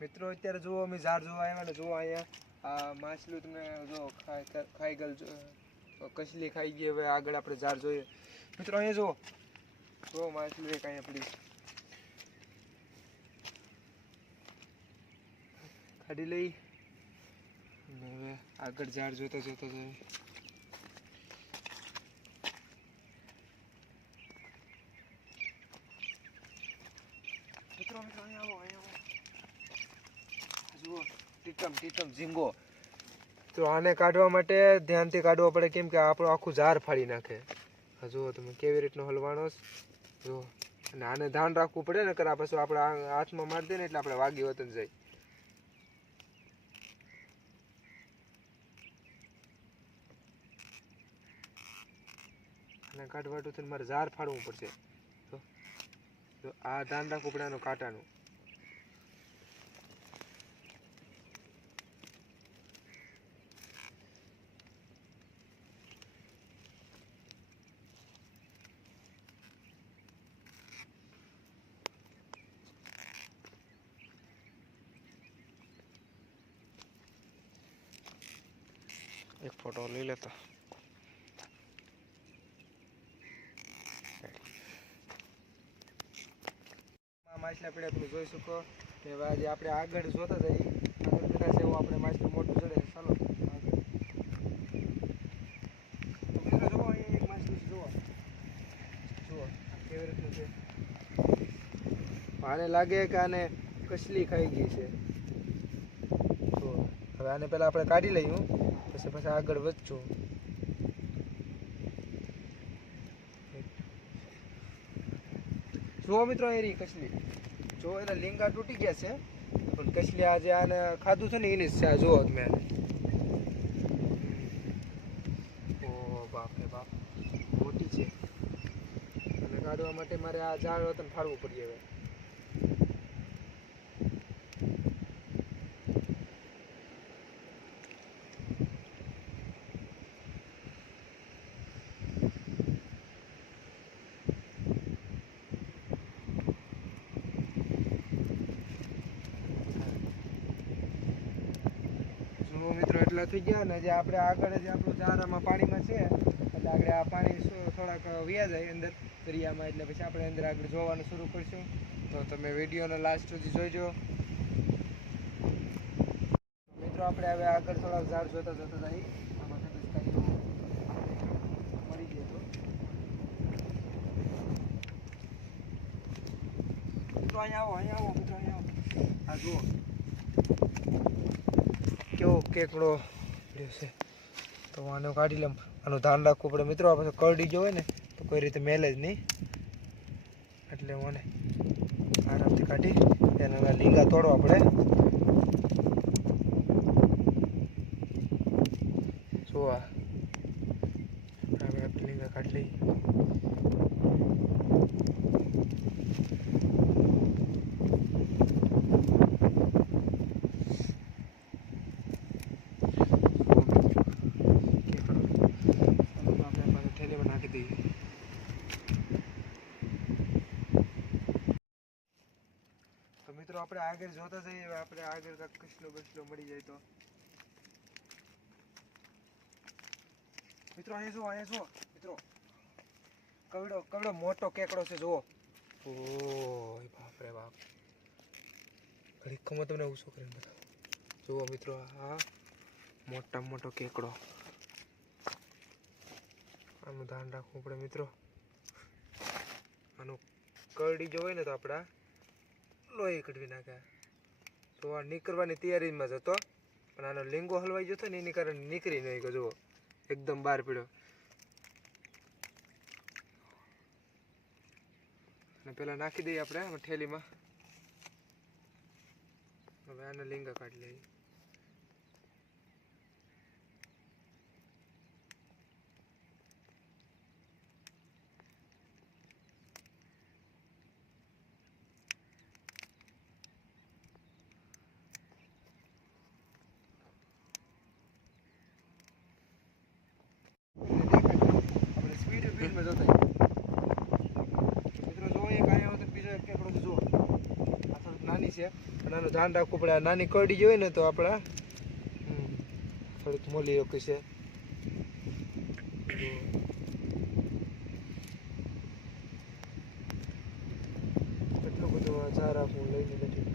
મિત્રો, અત્યારે જુઓ અમે ઝાડ જોવા આવ્યા ને જુઓ અહીંયા આ માછલું તમે જો ખાઈ ગયેલ કસલી ખાઈ ગઈ. હવે આગળ આપણે ઝાડ જોઈએ. મિત્રો, અહીંયા જુઓ. જુઓ માછલું એક અહીંયા પડી. કાઢી લઈ. હવે આગળ ઝાડ જોતા જોતા જઈએ. મિત્રો મિત્રો, અહીંયા આવો, અહીંયા જુઓ, ટીટમ ટીટમ, ઝીંગો. તો આને કાઢવા માટે ધ્યાનથી કાઢવો પડે કેમ કે આપણું આખું ઝાર ફાડી નાખે. જુઓ તમે કેવી રીતનો હલવાનો. જુઓ. અને આને ધ્યાન રાખવું પડે ને કરા પછી આપણે હાથમાં મારી દે ને એટલે આપણે વાગી વતન જાય. અને કાઢવાટું થઈને મારે ઝાર ફાડવું પડશે. તો આ ધ્યાન રાખવું પડે આનું કાંટાનું. એક फोटो ले लेता માછલા પડ્યા તમે જોઈ શકો કે આજે આપણે આગળ જોતા જઈએ આગળ કદાચ એવું આપણે માછલું મોટું ચડે ચાલો, આગળ. જોવો અહીંયા રીતનું છે આને લાગે કે આને કસલી ખાઈ ગઈ છે. હવે આને પહેલાં આપણે કાઢી લઈએ પછી પછી આગળ વધજો. જુઓ મિત્રો એરી કચલી જો એના લીંગા તૂટી ગયા છે, પણ કસલી આજે આને ખાધું છે ને એની છે, આ જુઓ તમે. ઓ બાપ રે બાપ, મોટી છે. અને કાઢવા માટે મારે આ ઝાડ વતન ફાળવું પડી હવે. જુઓ એટલા થઈ ગયા ને જે આપણે આગળ જે આપણું ચારામાં પાણીમાં છે, એટલે આગળ આ પાણી થોડાક વ્યા જાય અંદર દરિયામાં, એટલે પછી આપણે અંદર આગળ જોવાનું શરૂ કરશું. તો તમે વિડીયોનો લાસ્ટ સુધી જોઈજો મિત્રો, આપણે હવે આગળ થોડાક ઝાડ જોતા જોતા જઈએ. મળી જાય તો. અહીંયા આવો અહીંયા આવો, મિત્રો, અહીંયા આવો. આ જુઓ. કેવો કેકડો છે. તો આને કાઢી લઉં. આનું ધ્યાન રાખવું પડે. મિત્રો આપણે કરડી જો હોય ને, તો કોઈ રીતે મેલે જ નહીં. એટલે મને આરામથી કાઢી, એના લીંગા તોડવા પડે. જોવા. આપણે લીંગા કાઢી લઈએ કેકડો ચાલો આપણે પાછું થેલીમાં નાખી દઈએ તો મિત્રો, આપણે આગળ જોતા જઈએ આપણે આગળ કાંઈક કસલો બસલો મળી જાય તો. મિત્રો, અહીંયા જુઓ અહીંયા જુઓ, મિત્રો. કવડો કવડો મોટો કેકડો છે, જુઓ. ઓ બાપ. રે બાપ ઘડીકમાં તમને ઓછો કરીને બતાવો? જુઓ, મિત્રો, આ મોટામાં મોટો કેકડો. આનું ધ્યાન રાખવું પડે, મિત્રો. આનું કરડી જો ને તો આપણા લોહી કઢવી નાખ્યા તો આ નીકળવાની તૈયારીમાં જ હતો. પણ આનો લીંગો હલવાઈ જતો ને એની કારણે નીકળી નહીં ગયો. જુઓ, એકદમ બહાર પીડ્યો. અને પેલા નાખી દઈએ આપણે ઠેલીમાં હવે આને લીંગા કાઢી લઈએ આપણે સ્પીડ સ્પીડમાં જતા મિત્રો જો એક અહીંયા તો બીજો એક કેકડો છે. પણ આનું ધ્યાન રાખવું પડે. નાની કરડી જોઈએ ને તો આપણા થોડીક મોલી રોકી છે એટલું બધું આ ઝાર લઈને બેઠી